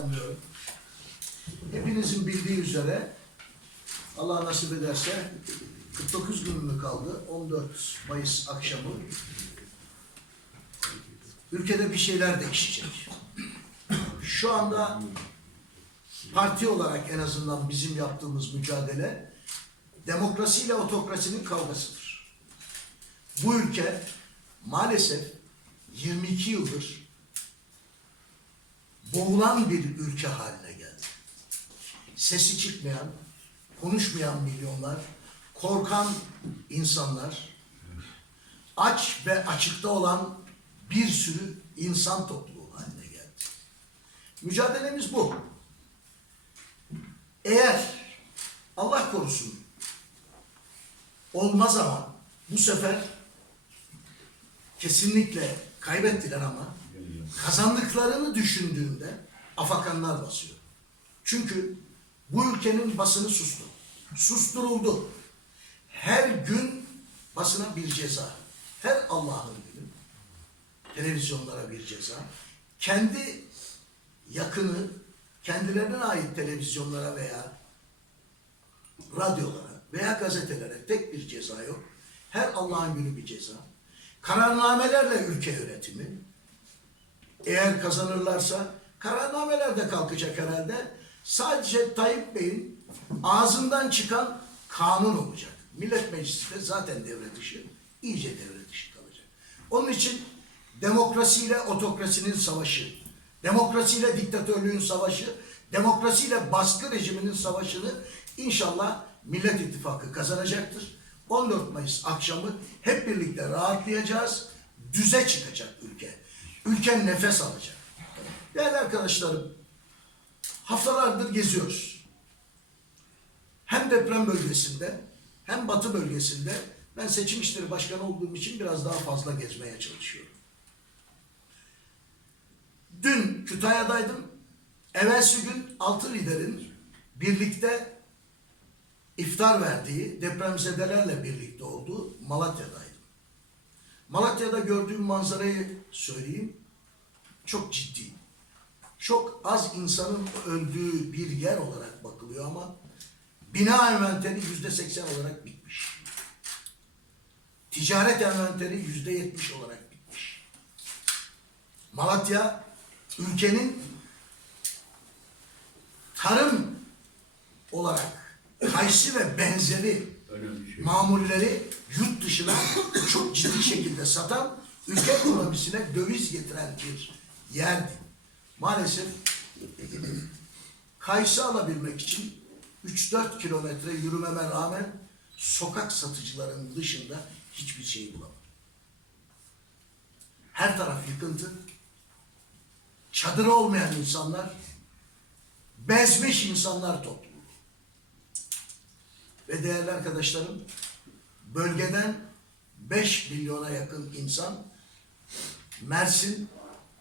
selamlıyorum. Hepinizin bildiği üzere Allah nasip ederse 49 gün mü kaldı? 14 Mayıs akşamı ülkede bir şeyler değişecek. Şu anda parti olarak en azından bizim yaptığımız mücadele demokrasiyle otokrasinin kavgasıdır. Bu ülke maalesef 22 yıldır boğulan bir ülke haline geldi. Sesi çıkmayan, konuşmayan milyonlar, korkan insanlar, aç ve açıkta olan bir sürü insan topluluğu haline geldi. Mücadelemiz bu. Eğer Allah korusun olmaz ama bu sefer kesinlikle kaybettiler ama kazandıklarını düşündüğünde afakanlar basıyor. Çünkü bu ülkenin basını sustu. Susturuldu. Her gün basına bir ceza. Her Allah'ın günü televizyonlara bir ceza. Kendi yakını, kendilerine ait televizyonlara veya radyolara veya gazetelere tek bir ceza yok. Her Allah'ın günü bir ceza. Kararnamelerle ülke yönetimi. Eğer kazanırlarsa kararnameler de kalkacak herhalde. Sadece Tayyip Bey'in ağzından çıkan kanun olacak. Millet Meclisi de zaten devre dışı, iyice devre dışı kalacak. Onun için demokrasiyle otokrasinin savaşı, demokrasiyle diktatörlüğün savaşı, demokrasiyle baskı rejiminin savaşını inşallah Millet İttifakı kazanacaktır. 14 Mayıs akşamı hep birlikte rahatlayacağız. Düze çıkacak ülke. Ülke nefes alacak. Değerli arkadaşlarım, haftalardır geziyoruz. Hem deprem bölgesinde hem batı bölgesinde ben seçim işleri başkanı olduğum için biraz daha fazla gezmeye çalışıyorum. Dün Kütahya'daydım. Evvelsi gün altı liderin birlikte iftar verdiği depremzedelerle birlikte olduğu Malatya'daydım. Malatya'da gördüğüm manzarayı söyleyeyim. Çok ciddi. Çok az insanın öldüğü bir yer olarak bakılıyor ama bina envanteri yüzde seksen olarak bitmiş. Ticaret envanteri yüzde yetmiş olarak bitmiş. Malatya ülkenin tarım olarak kayısı ve benzeri mamulleri yurt dışına çok ciddi şekilde satan, ülke ekonomisine döviz getiren bir yerdi. Maalesef kayısı alabilmek için 3-4 kilometre yürümeme rağmen sokak satıcılarının dışında hiçbir şey bulamadım. Her taraf yıkıntı, çadırı olmayan insanlar, bezmiş insanlar topluluğu. Ve değerli arkadaşlarım, bölgeden 5 milyona yakın insan Mersin,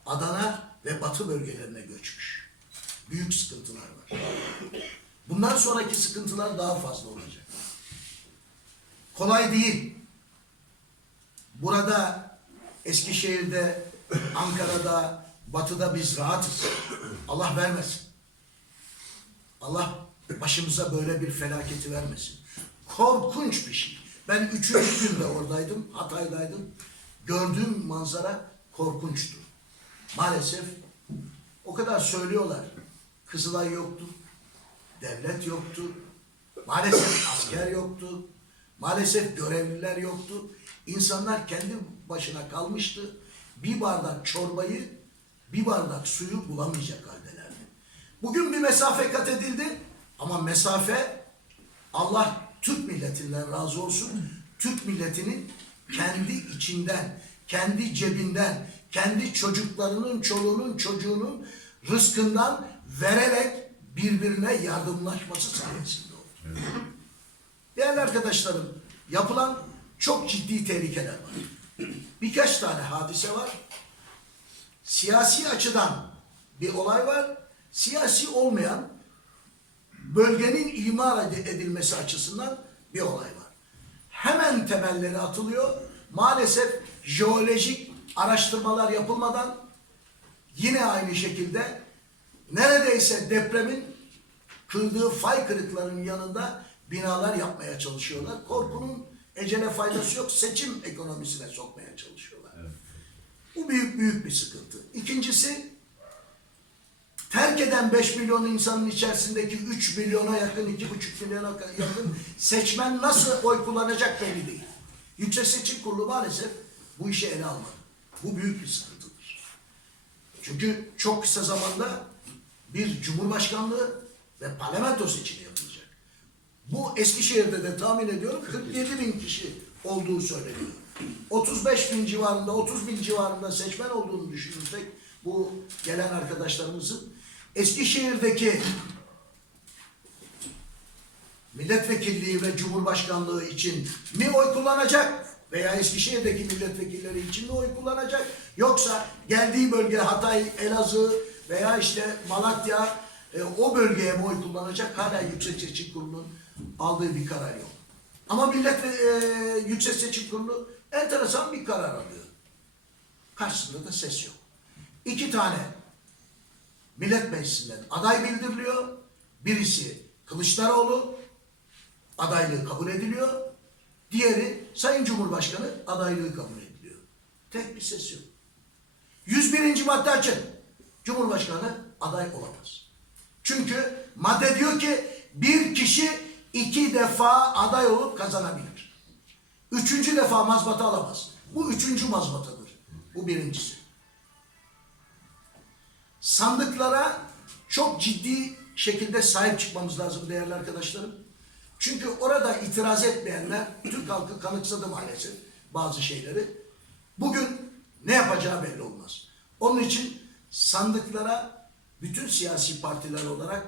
Adana ve Batı bölgelerine göçmüş. Büyük sıkıntılar var. Bundan sonraki sıkıntılar daha fazla olacak. Kolay değil. Burada Eskişehir'de, Ankara'da, Batı'da biz rahatız. Allah vermesin. Allah başımıza böyle bir felaketi vermesin. Korkunç bir şey. Ben üçüncü günde oradaydım, Hatay'daydım. Gördüğüm manzara korkunçtu. Maalesef o kadar söylüyorlar. Kızılay yoktu, devlet yoktu, maalesef asker yoktu, maalesef görevliler yoktu. İnsanlar kendi başına kalmıştı. Bir bardak çorbayı, bir bardak suyu bulamayacak haldelerdi. Bugün bir mesafe kat edildi ama mesafe Allah Türk milletinden razı olsun. Türk milletinin kendi içinden, kendi cebinden, kendi çocuklarının, çoluğunun, çocuğunun rızkından vererek birbirine yardımlaşması sayesinde oldu. Değerli arkadaşlarım, yapılan çok ciddi tehlikeler var. Birkaç tane hadise var. Siyasi açıdan bir olay var. Siyasi olmayan bölgenin imar ed- edilmesi açısından bir olay var. Hemen temelleri atılıyor. Maalesef jeolojik araştırmalar yapılmadan yine aynı şekilde neredeyse depremin kırdığı fay kırıklarının yanında binalar yapmaya çalışıyorlar. Korkunun ecele faydası yok. Seçim ekonomisine sokmaya çalışıyorlar. Bu büyük büyük bir sıkıntı. İkincisi terk eden 5 milyon insanın içerisindeki 3 milyona yakın, 2,5 milyona yakın seçmen nasıl oy kullanacak belli değil. Yüksek Seçim Kurulu maalesef bu işi ele almadı. Bu büyük bir sıkıntıdır. Çünkü çok kısa zamanda bir cumhurbaşkanlığı ve parlamento seçimi yapılacak. Bu Eskişehir'de de tahmin ediyorum 47 bin kişi olduğu söyleniyor. 35 bin civarında, 30 bin civarında seçmen olduğunu düşünürsek bu gelen arkadaşlarımızın Eskişehir'deki milletvekilliği ve cumhurbaşkanlığı için mi oy kullanacak veya Eskişehir'deki milletvekilleri için mi oy kullanacak yoksa geldiği bölge Hatay, Elazığ veya işte Malatya e, o bölgeye mi oy kullanacak hala Yüksek Seçim Kurulu'nun aldığı bir karar yok. Ama millet e, Yüksek Seçim Kurulu enteresan bir karar alıyor. Karşısında da ses yok. İki tane Millet Meclisi'nden aday bildiriliyor. Birisi Kılıçdaroğlu adaylığı kabul ediliyor. Diğeri Sayın Cumhurbaşkanı adaylığı kabul ediliyor. Tek bir ses yok. 101. madde açın. Cumhurbaşkanı aday olamaz. Çünkü madde diyor ki bir kişi iki defa aday olup kazanabilir. Üçüncü defa mazbata alamaz. Bu üçüncü mazbatadır. Bu birincisi sandıklara çok ciddi şekilde sahip çıkmamız lazım değerli arkadaşlarım. Çünkü orada itiraz etmeyenler Türk halkı kanıksadı maalesef bazı şeyleri. Bugün ne yapacağı belli olmaz. Onun için sandıklara bütün siyasi partiler olarak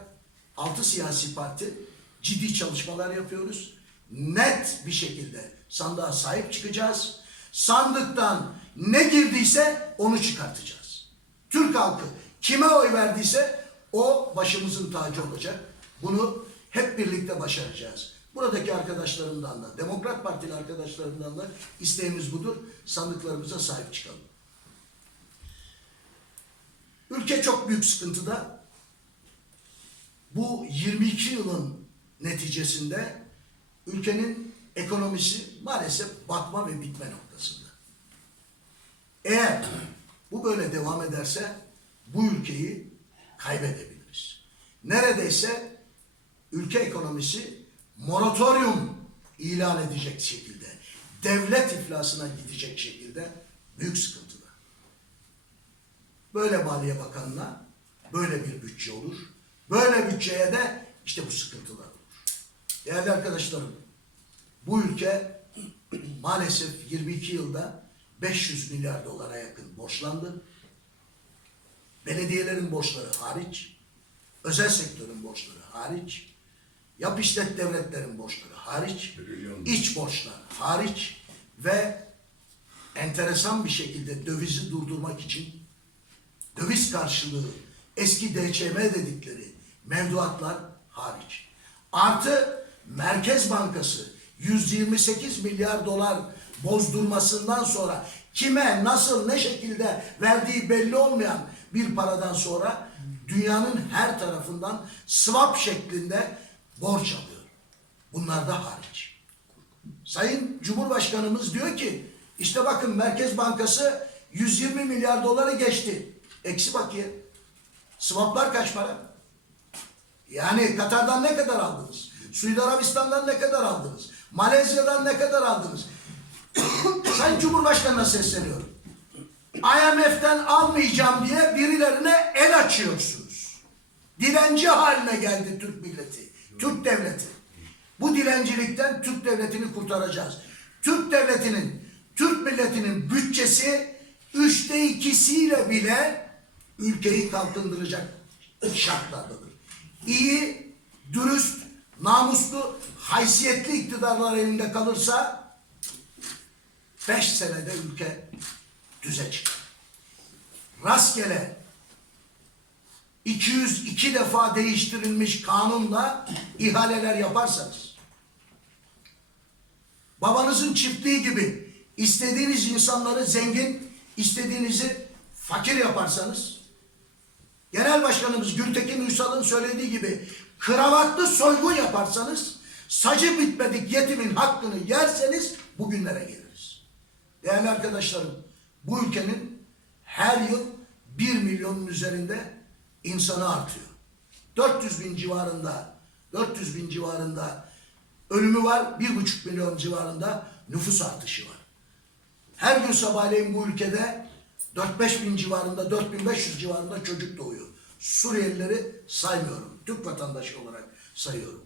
altı siyasi parti ciddi çalışmalar yapıyoruz. Net bir şekilde sandığa sahip çıkacağız. Sandıktan ne girdiyse onu çıkartacağız. Türk halkı kime oy verdiyse o başımızın tacı olacak. Bunu hep birlikte başaracağız. Buradaki arkadaşlarımdan da, Demokrat Partili arkadaşlarımdan da isteğimiz budur. Sandıklarımıza sahip çıkalım. Ülke çok büyük sıkıntıda. Bu 22 yılın neticesinde ülkenin ekonomisi maalesef batma ve bitme noktasında. Eğer bu böyle devam ederse bu ülkeyi kaybedebiliriz. Neredeyse ülke ekonomisi moratorium ilan edecek şekilde, devlet iflasına gidecek şekilde büyük sıkıntıda. Böyle Maliye Bakanı'na böyle bir bütçe olur. Böyle bütçeye de işte bu sıkıntılar olur. Değerli arkadaşlarım, bu ülke maalesef 22 yılda 500 milyar dolara yakın borçlandı. Belediyelerin borçları hariç, özel sektörün borçları hariç, yap işlet devletlerin borçları hariç, iç borçlar hariç ve enteresan bir şekilde dövizi durdurmak için döviz karşılığı eski DCM dedikleri mevduatlar hariç. Artı Merkez Bankası 128 milyar dolar bozdurmasından sonra kime nasıl ne şekilde verdiği belli olmayan bir paradan sonra dünyanın her tarafından swap şeklinde borç alıyor. Bunlar da hariç. Sayın Cumhurbaşkanımız diyor ki işte bakın Merkez Bankası 120 milyar doları geçti. Eksi bakayım. Swaplar kaç para? Yani Katar'dan ne kadar aldınız? Suudi Arabistan'dan ne kadar aldınız? Malezya'dan ne kadar aldınız? Sayın Cumhurbaşkanı'na sesleniyorum. IMF'den almayacağım diye birilerine el açıyorsunuz. Dilenci haline geldi Türk milleti, Türk devleti. Bu dilencilikten Türk devletini kurtaracağız. Türk devletinin, Türk milletinin bütçesi üçte ikisiyle bile ülkeyi kalkındıracak şartlardadır. İyi, dürüst, namuslu, haysiyetli iktidarlar elinde kalırsa beş senede ülke düze çıkar. Rastgele 202 defa değiştirilmiş kanunla ihaleler yaparsanız babanızın çiftliği gibi istediğiniz insanları zengin, istediğinizi fakir yaparsanız Genel Başkanımız Gültekin Uysal'ın söylediği gibi kravatlı soygun yaparsanız sacı bitmedik yetimin hakkını yerseniz bugünlere geliriz. Değerli arkadaşlarım bu ülkenin her yıl 1 milyonun üzerinde insanı artıyor. 400 bin civarında 400 bin civarında ölümü var. 1,5 milyon civarında nüfus artışı var. Her gün sabahleyin bu ülkede 4-5 bin civarında, 4500 civarında çocuk doğuyor. Suriyelileri saymıyorum. Türk vatandaşı olarak sayıyorum.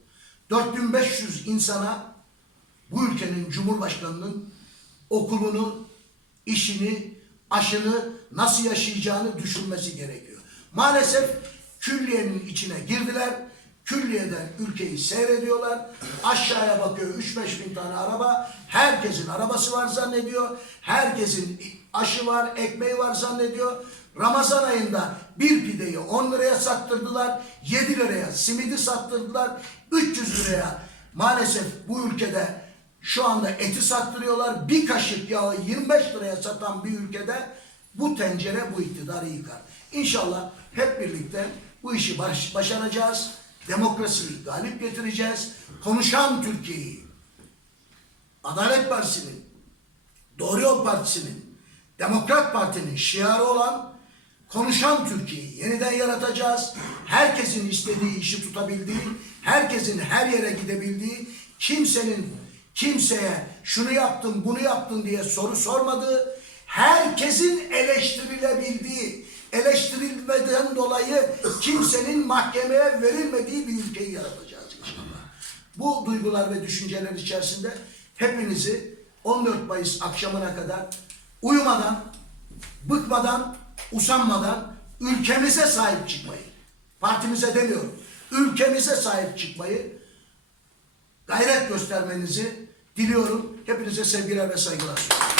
4500 insana bu ülkenin Cumhurbaşkanı'nın okulunu, işini, aşını nasıl yaşayacağını düşünmesi gerekiyor. Maalesef külliyenin içine girdiler. Külliyeden ülkeyi seyrediyorlar. Aşağıya bakıyor 3-5 bin tane araba. Herkesin arabası var zannediyor. Herkesin aşı var, ekmeği var zannediyor. Ramazan ayında bir pideyi 10 liraya sattırdılar. 7 liraya simidi sattırdılar. 300 liraya maalesef bu ülkede şu anda eti sattırıyorlar. Bir kaşık yağı 25 liraya satan bir ülkede bu tencere bu iktidarı yıkar. İnşallah hep birlikte bu işi baş- başaracağız. Demokrasiyi galip getireceğiz. Konuşan Türkiye'yi, Adalet Partisi'nin, Doğru Yol Partisi'nin, Demokrat Parti'nin şiarı olan konuşan Türkiye'yi yeniden yaratacağız. Herkesin istediği işi tutabildiği, herkesin her yere gidebildiği, kimsenin kimseye şunu yaptın, bunu yaptın diye soru sormadığı, herkesin eleştirilebildiği, eleştirilmeden dolayı kimsenin mahkemeye verilmediği bir ülkeyi yaratacağız inşallah. Bu duygular ve düşünceler içerisinde hepinizi 14 Mayıs akşamına kadar uyumadan, bıkmadan, usanmadan ülkemize sahip çıkmayı, partimize demiyorum, ülkemize sahip çıkmayı gayret göstermenizi diliyorum. Hepinize sevgiler ve saygılar sunuyorum.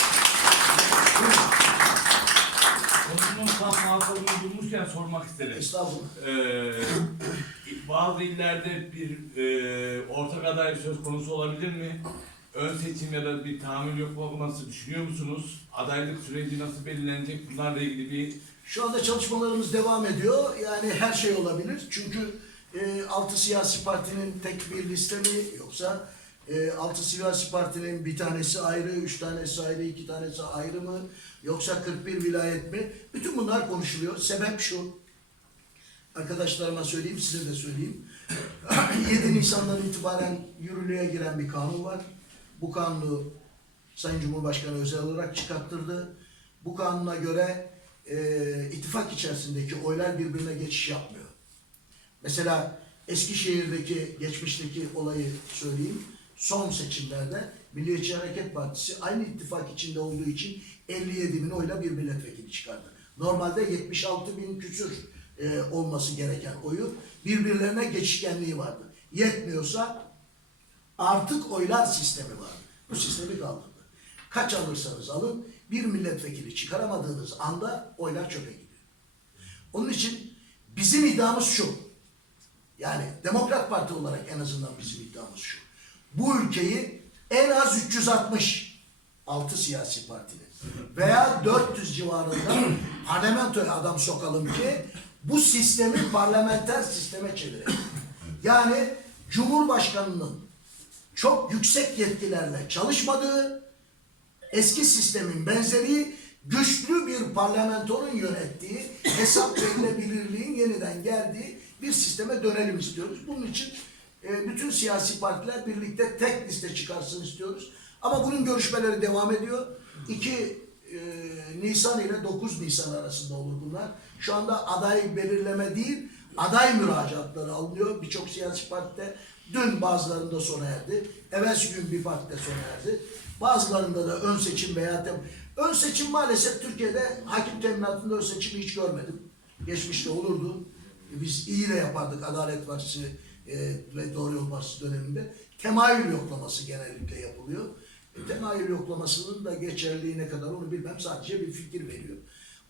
Tam muhatabını bulmuşken sormak isterim. Estağfurullah. Ee, bazı illerde bir e, ortak aday söz konusu olabilir mi? Ön seçim ya da bir tahammül yoklaması düşünüyor musunuz? Adaylık süreci nasıl belirlenecek? Bunlarla ilgili bir Şu anda çalışmalarımız devam ediyor. Yani her şey olabilir. Çünkü e, altı siyasi partinin tek bir liste mi yoksa e, altı siyasi partinin bir tanesi ayrı, üç tanesi ayrı, iki tanesi ayrı mı? Yoksa 41 vilayet mi? Bütün bunlar konuşuluyor. Sebep şu. Arkadaşlarıma söyleyeyim, size de söyleyeyim. 7 Nisan'dan itibaren yürürlüğe giren bir kanun var. Bu kanunu Sayın Cumhurbaşkanı özel olarak çıkarttırdı. Bu kanuna göre e, ittifak içerisindeki oylar birbirine geçiş yapmıyor. Mesela Eskişehir'deki geçmişteki olayı söyleyeyim. Son seçimlerde Milliyetçi Hareket Partisi aynı ittifak içinde olduğu için 57 bin oyla bir milletvekili çıkardı. Normalde 76 bin küsür e, olması gereken oyu birbirlerine geçişkenliği vardı. Yetmiyorsa artık oylar sistemi vardı. Bu sistemi kaldırdı. Kaç alırsanız alın bir milletvekili çıkaramadığınız anda oylar çöpe gidiyor. Onun için bizim iddiamız şu. Yani Demokrat Parti olarak en azından bizim iddiamız şu. Bu ülkeyi en az 360 altı siyasi partinin veya 400 civarında parlamentoya adam sokalım ki bu sistemi parlamenter sisteme çevirelim. Yani Cumhurbaşkanının çok yüksek yetkilerle çalışmadığı, eski sistemin benzeri güçlü bir parlamentonun yönettiği, hesap verilebilirliğin yeniden geldiği bir sisteme dönelim istiyoruz. Bunun için e, bütün siyasi partiler birlikte tek liste çıkarsın istiyoruz. Ama bunun görüşmeleri devam ediyor. 2 e, Nisan ile 9 Nisan arasında olur bunlar. Şu anda aday belirleme değil, aday müracaatları alınıyor birçok siyasi partide. Dün bazılarında sona erdi. Evvelsi gün bir partide sona erdi. Bazılarında da ön seçim veya tem ön seçim maalesef Türkiye'de hakim teminatında ön seçimi hiç görmedim. Geçmişte olurdu. Biz iyi de yapardık Adalet Partisi e, ve Doğru Yol Partisi döneminde. Temayül yoklaması genellikle yapılıyor. E, temayül yoklamasının da geçerliliği ne kadar onu bilmem sadece bir fikir veriyor.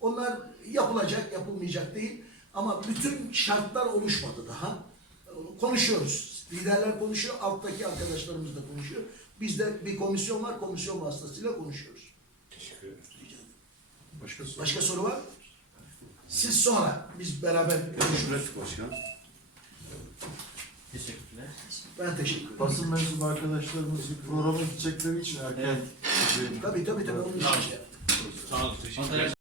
Onlar yapılacak, yapılmayacak değil. Ama bütün şartlar oluşmadı daha. Konuşuyoruz. Liderler konuşuyor, alttaki arkadaşlarımız da konuşuyor. Bizde bir komisyon var, komisyon vasıtasıyla konuşuyoruz. teşekkür ederim. Başka soru var? Siz sonra biz beraber görüşürüz. Başkan. Teşekkürler. Ben teşekkür ederim. Basın mensubu arkadaşlarımız bir programa gidecekleri için erken Evet. Tabii tabii tabii onun için. Sağ olun. Teşekkür ederim.